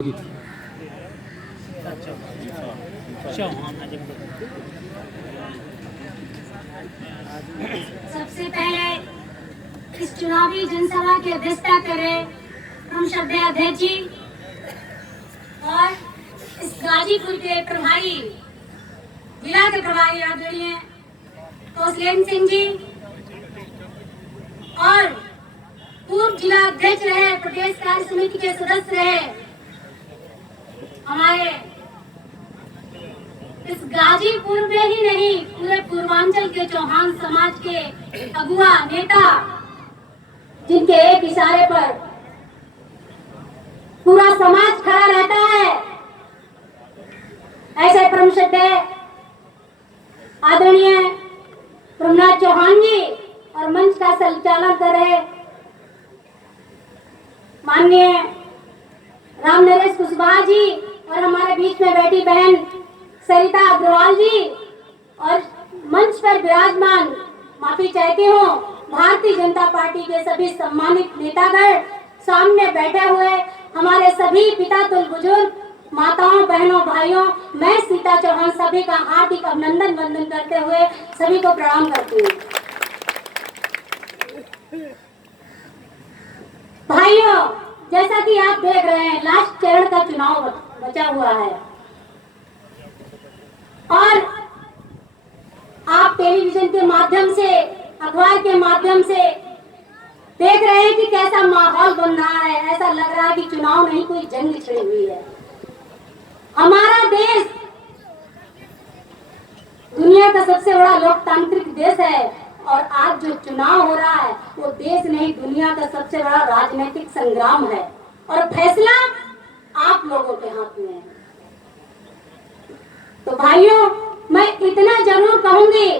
सबसे पहले इस चुनावी जनसभा की अध्यक्षता करें हम श्रद्धेय अध्यक्ष जी और इस गाजीपुर के प्रभारी जिला के प्रभारी आदरणीय कौशलेंद्र सिंह जी और पूर्व जिला अध्यक्ष रहे, प्रदेश कार्य समिति के सदस्य रहे, हमारे इस गाजीपुर में ही नहीं पूरे पूर्वांचल के चौहान समाज के अगुआ नेता, जिनके एक इशारे पर पूरा समाज खड़ा रहता है, ऐसे परम श्रद्धेय आदरणीय प्रमनाथ चौहान जी और मंच का संचालन कर रहे माननीय राम नरेश कुशवाहा जी और हमारे बीच में बैठी बहन सरिता अग्रवाल जी और मंच पर विराजमान, माफी चाहती हूँ, भारतीय जनता पार्टी के सभी सम्मानित नेतागण, सामने बैठे हुए हमारे सभी पिता तुल बुजुर्ग, माताओं बहनों भाइयों, मैं सीता चौहान सभी का हार्दिक अभिनंदन वंदन करते हुए सभी को प्रणाम करती हूँ। भाइयों, जैसा कि आप देख रहे हैं, लास्ट चरण का चुनाव बचा हुआ है और आप टेलीविजन के माध्यम से, अखबार के माध्यम से देख रहे हैं कि कैसा माहौल बन रहा है। ऐसा लग रहा है कि चुनाव नहीं, कोई जंग छिड़ी हुई है। हमारा देश दुनिया का सबसे बड़ा लोकतांत्रिक देश है और आज जो चुनाव हो रहा है वो देश नहीं, दुनिया का सबसे बड़ा राजनीतिक संग्राम है और फैसला आप लोगों के हाथ में है। तो भाइयों, मैं इतना जरूर कहूंगी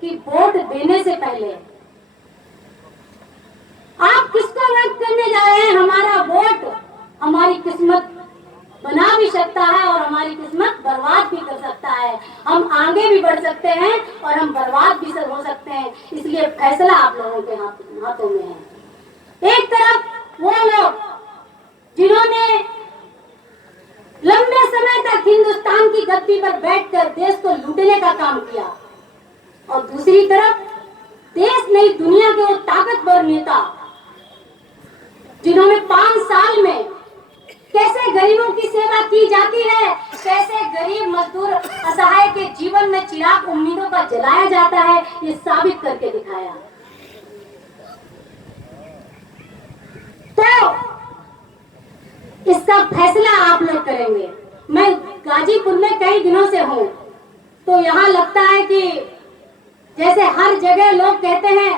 कि वोट देने से पहले आप किसको वोट करने जा रहे हैं। हमारा वोट हमारी किस्मत बना भी सकता है और हमारी किस्मत बर्बाद भी कर सकता है। हम आगे भी बढ़ सकते हैं और हम बर्बाद भी हो सकते हैं, इसलिए फैसला आप लोगों के हाथों में है। एक तरफ वो लोग जिन्होंने लंबे समय तक हिंदुस्तान की गद्दी पर बैठकर देश को लूटने का काम किया और दूसरी तरफ देश नहीं, दुनिया के वो ताकतवर नेता जिन्होंने 5 साल में कैसे गरीबों की सेवा की जाती है, कैसे गरीब मजदूर असहाय के जीवन में चिराग उम्मीदों का जलाया जाता है, ये साबित करके दिखाया। तो इसका फैसला आप लोग करेंगे। मैं गाजीपुर में कई दिनों से हूँ, तो यहाँ लगता है कि जैसे हर जगह लोग कहते हैं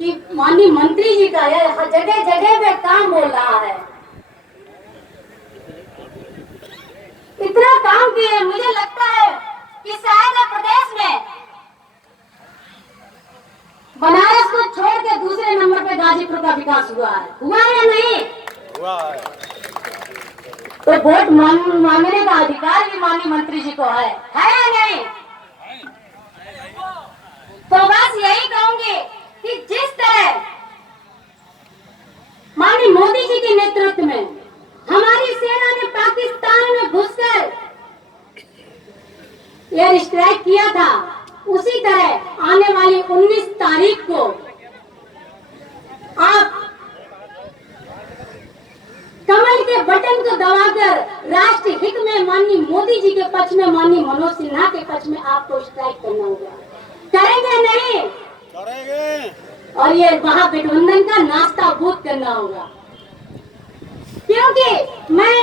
कि माननीय मंत्री जी का जगह जगह पे काम बोल रहा है। इतना काम किए, मुझे लगता है कि शायद प्रदेश में बनारस को छोड़ के दूसरे नंबर पे गाजीपुर का विकास हुआ है। हुआ या नहीं? हुआ है। तो वोट मांगने का अधिकार भी माननीय मंत्री जी को है या नहीं? तो बस यही कहूंगी कि जिस तरह माननीय मोदी जी के नेतृत्व में हमारी सेना ने पाकिस्तान में घुसकर एयर स्ट्राइक किया था, उसी तरह आने वाली 19 तारीख को आप कमल के बटन को दबाकर राष्ट्र हित में माननीय मोदी जी के पक्ष में, माननीय मनोज सिन्हा के पक्ष में आपको स्ट्राइक करना होगा। करेंगे नहीं? करेंगे। और ये महागठबंधन का नाश्ता भूत करना होगा, क्योंकि मैं,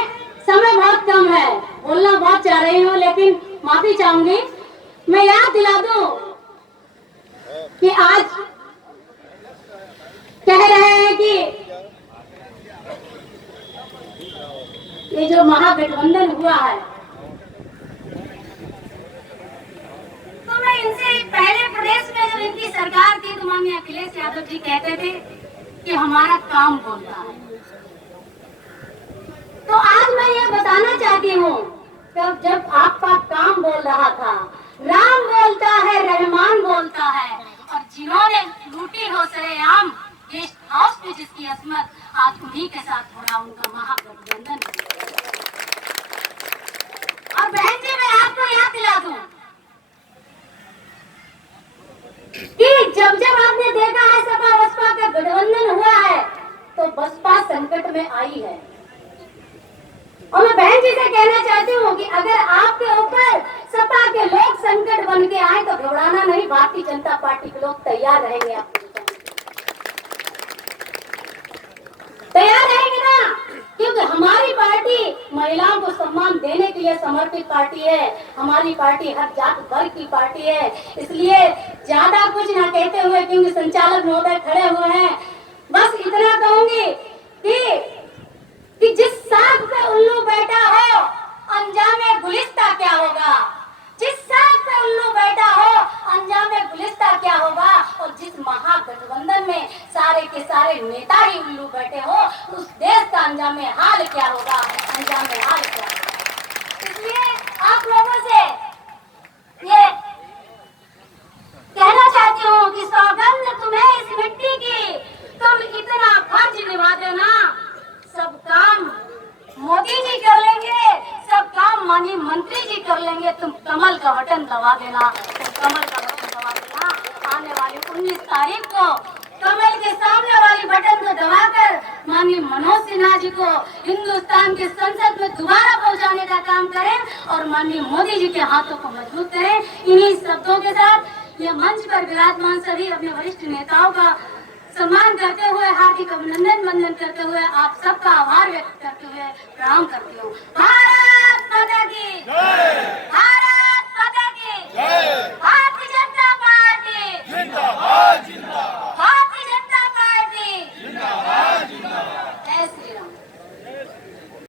समय बहुत कम है, बोलना बहुत चाह रही हूँ, लेकिन माफी चाहूंगी। मैं याद दिला दूं कि आज कह रहे हैं कि ये जो महागठबंधन हुआ है, तो मैं इनसे पहले प्रदेश में जब इनकी सरकार थी तो माननीय अखिलेश यादव जी कहते थे कि हमारा काम बोलता है। तो आज मैं ये बताना चाहती हूँ, जब आपका काम बोल रहा था, राम बोलता है, रहमान बोलता है, और जिन्होंने लूटी हो सरेआम गेस्ट हाउस में जिसकी असमत आज उन्हीं के साथ हो रहा, उनका महागठबंधन। में आई है। और मैं बहन जी से कहना चाहती हूँ कि अगर आपके ऊपर सत्ता के लोग संकट बन के आए तो घबराना नहीं, भारतीय जनता पार्टी के लोग तैयार रहेंगे आपको तैयार रहेंगे ना, क्योंकि हमारी पार्टी महिलाओं को सम्मान देने के लिए समर्पित पार्टी है। हमारी पार्टी हर जात वर्ग की पार्टी है। इसलिए ज्यादा कुछ ना कहते हुए, क्योंकि संचालक महोदय खड़े हुए हैं, बस इतना कहूंगी कि जिस साग पे उल्लू बैठा हो अंजामे गुलिस्ता क्या होगा। जिस साग पे उल्लू बैठा हो अंजामे गुलिस्ता क्या होगा। और जिस महागठबंधन में सारे के सारे नेता ही उल्लू बैठे हो, उस देश का अंजामे हाल क्या होगा, अंजामे हाल क्या होगा। इसलिए आप लोगों से ये कहना चाहती हूँ कि सौगंध तुम्हें इस मिट्टी की, तुम इतना फर्ज निभा देना, सब काम मोदी जी कर लेंगे, सब काम माननीय मंत्री जी कर लेंगे, तुम कमल का बटन दबा देना, तुम कमल का बटन दबा देना। आने वाली 19 तारीख को कमल के सामने वाली बटन को दबाकर माननीय मनोज सिन्हा जी को हिंदुस्तान के संसद में दोबारा पहुंचाने का काम करें और माननीय मोदी जी के हाथों को मजबूत करें। इन्हीं शब्दों के साथ यह मंच पर विराजमान सभी अपने वरिष्ठ नेताओं का सम्मान करते हुए, हार्दिक अभिनंदन वंदन करते हुए, आप सबका आभार व्यक्त करते हुए प्रणाम करती हूँ। भारत माता की जय।